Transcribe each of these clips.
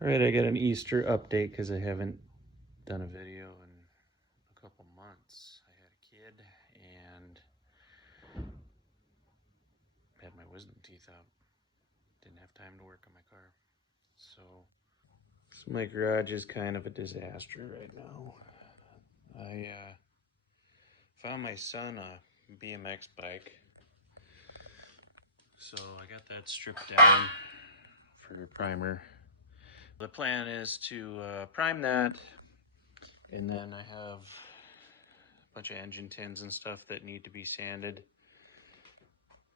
All right, I got an Easter update because I haven't done a video in a couple months. I had a kid and had my wisdom teeth out. Didn't have time to work on my car. So my garage is kind of a disaster right now. I found my son a BMX bike. So I got that stripped down for a primer. The plan is to prime that, and then I have a bunch of engine tins and stuff that need to be sanded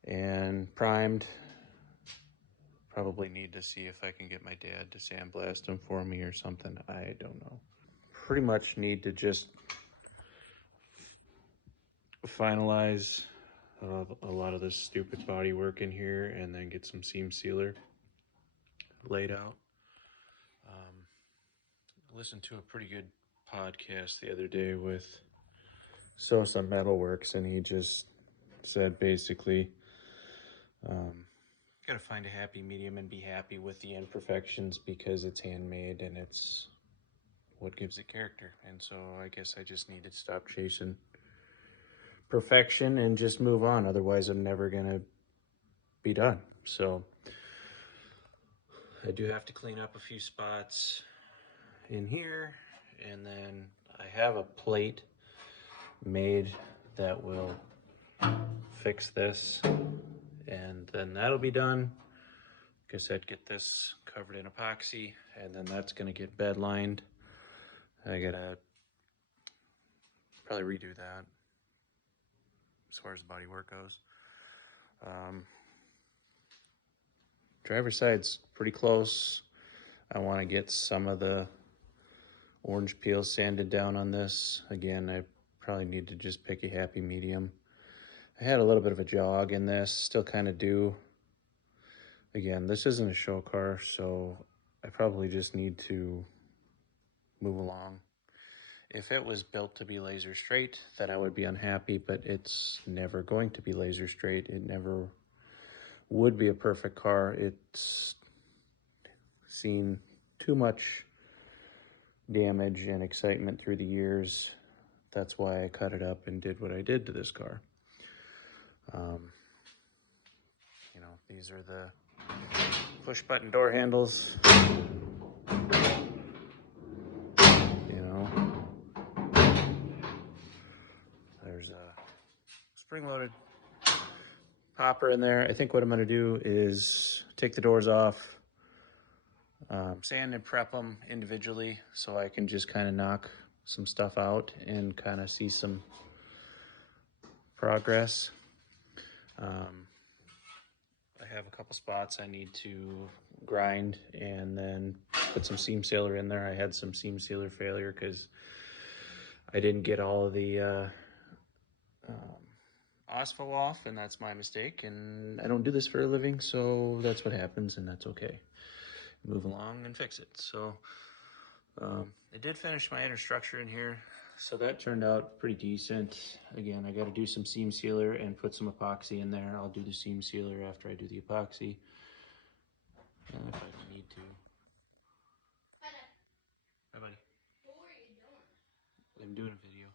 and primed. Probably need to see if I can get my dad to sandblast them for me or something. I don't know. Pretty much need to just finalize a lot of this stupid body work in here and then get some seam sealer laid out. I listened to a pretty good podcast the other day with Sosa Metalworks, and he just said basically, gotta find a happy medium and be happy with the imperfections because it's handmade and it's what gives it character. And so I guess I just need to stop chasing perfection and just move on. Otherwise, I'm never gonna be done. So I do have to clean up a few spots in here, and then I have a plate made that will fix this, and then that'll be done. Like I said, get this covered in epoxy, and then that's gonna get bed lined. I gotta probably redo that as far as the body work goes. Driver's side's pretty close. I want to get some of the orange peel sanded down on this. Again, I probably need to just pick a happy medium. I had a little bit of a jog in this, still kind of do. Again, this isn't a show car, so I probably just need to move along. If it was built to be laser straight, then I would be unhappy, but it's never going to be laser straight. It never would be a perfect car. It's seen too much damage and excitement through the years. That's why I cut it up and did what I did to this car. You know, these are the push button door handles. You know, there's a spring-loaded popper in there. I think what I'm going to do is take the doors off, sand and prep them individually so I can just kind of knock some stuff out and kind of see some progress. I have a couple spots I need to grind and then put some seam sealer in there. I had some seam sealer failure because I didn't get all of the OSFO off, and that's my mistake, and I don't do this for a living, so that's what happens, and that's okay. Move along and fix it. So I did finish my inner structure in here, so that turned out pretty decent. Again, I got to do some seam sealer and put some epoxy in there. I'll do the seam sealer after I do the epoxy, if I need to. Hi, buddy. What were you doing? I'm doing a video.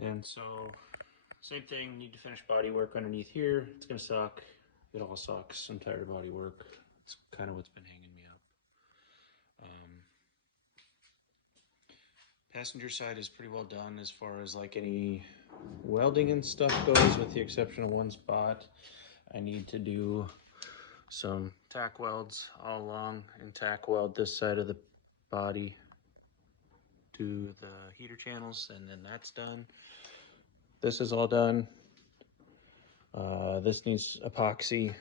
And so, same thing, need to finish body work underneath here. It's gonna suck. It all sucks, entire body work. It's kind of what's been hanging me up. Passenger side is pretty well done as far as like any welding and stuff goes, with the exception of one spot. I need to do some tack welds all along and tack weld this side of the body to the heater channels, and then that's done. This is all done. This needs epoxy,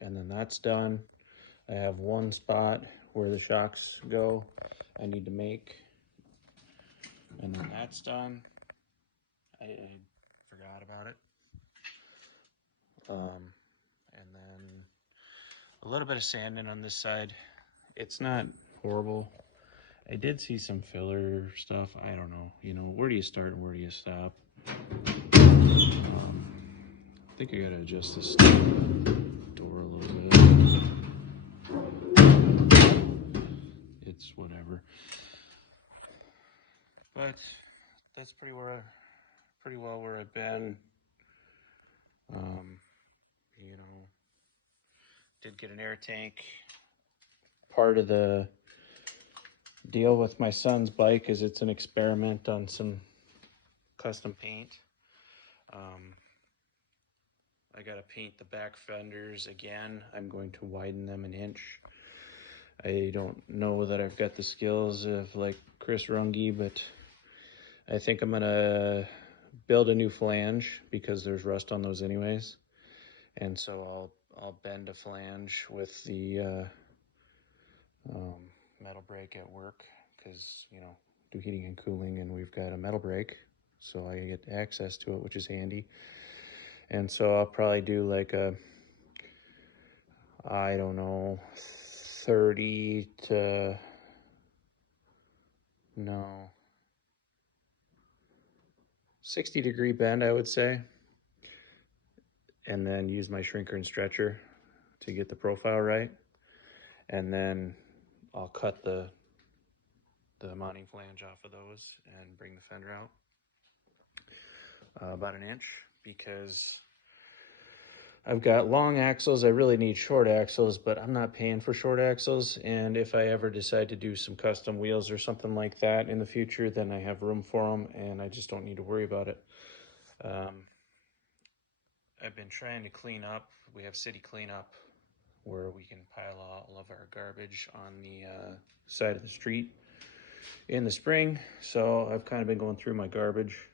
and then that's done. I have one spot where the shocks go I need to make, and then that's done. I forgot about it. And then a little bit of sanding on this side. It's not horrible. I did see some filler stuff. I don't know. You know, where do you start and where do you stop? I think I gotta adjust this door a little it's whatever. But that's pretty well where I've been. You know, did get an air tank. Part of the deal with my son's bike is it's an experiment on some custom paint. I gotta paint the back fenders again. I'm going to widen them an inch. I don't know that I've got the skills of like Chris Runge, but I think I'm gonna build a new flange because there's rust on those anyways. And so I'll bend a flange with the metal brake at work because, you know, do heating and cooling and we've got a metal brake, so I get access to it, which is handy. And so I'll probably do like a, I don't know, 30 to, no, 60-degree bend, I would say. And then use my shrinker and stretcher to get the profile right. And then I'll cut the mounting flange off of those and bring the fender out about an inch, because I've got long axles. I really need short axles, but I'm not paying for short axles. And if I ever decide to do some custom wheels or something like that in the future, then I have room for them and I just don't need to worry about it. I've been trying to clean up. We have city cleanup where we can pile all of our garbage on the side of the street in the spring. So I've kind of been going through my garbage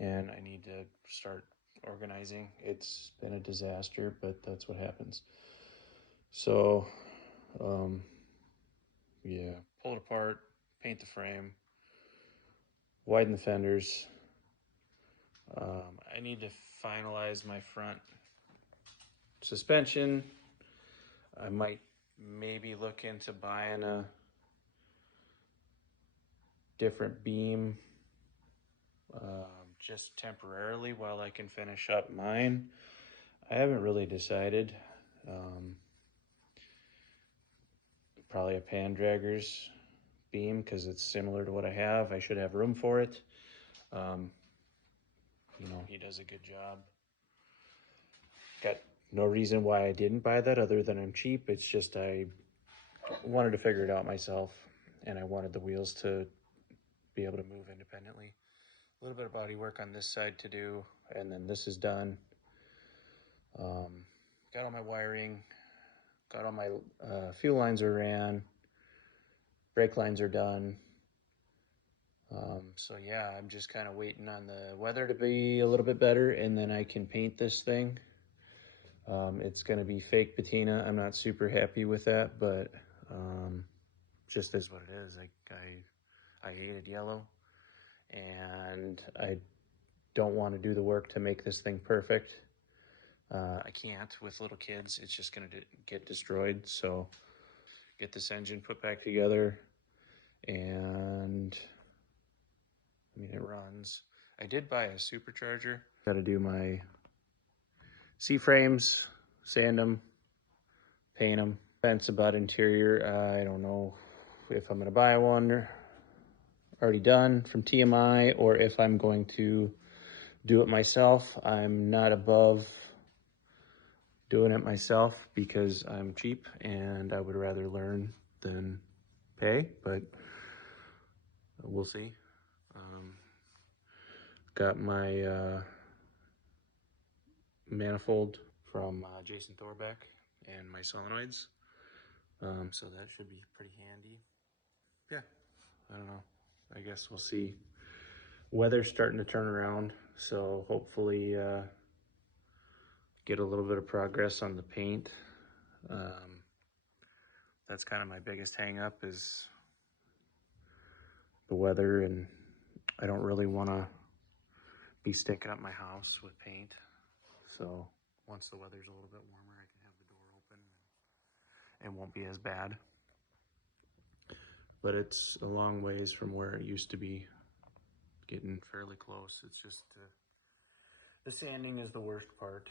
and I need to start organizing. It's been a disaster, but that's what happens. So yeah, pull it apart, paint the frame, widen the fenders. I need to finalize my front suspension. I might maybe look into buying a different beam just temporarily while I can finish up mine. I haven't really decided. Probably a Pandragger's beam because it's similar to what I have. I should have room for it. You know, he does a good job. Got no reason why I didn't buy that other than I'm cheap. It's just I wanted to figure it out myself, and I wanted the wheels to be able to move independently. A little bit of body work on this side to do, and then this is done. Got all my wiring, got all my fuel lines are ran, brake lines are done. So yeah, I'm just kind of waiting on the weather to be a little bit better, and then I can paint this thing. It's going to be fake patina. I'm not super happy with that, but just is what it is. I hated yellow, and I don't want to do the work to make this thing perfect. I can't with little kids. It's just going to get destroyed. So get this engine put back together, and I mean, it runs. I did buy a supercharger. Got to do my C-frames, sand them, paint them. Fence about interior. I don't know if I'm going to buy one already done from TMI or if I'm going to do it myself. I'm not above doing it myself because I'm cheap and I would rather learn than pay, but we'll see. Got my manifold from Jason Thorbeck and my solenoids, so that should be pretty handy. Yeah, I don't know. I guess we'll see. Weather's starting to turn around, so hopefully get a little bit of progress on the paint. That's kind of my biggest hang up is the weather, and I don't really want to be sticking up my house with paint. So once the weather's a little bit warmer, I can have the door open and it won't be as bad. But it's a long ways from where it used to be, getting fairly close. It's just the sanding is the worst part.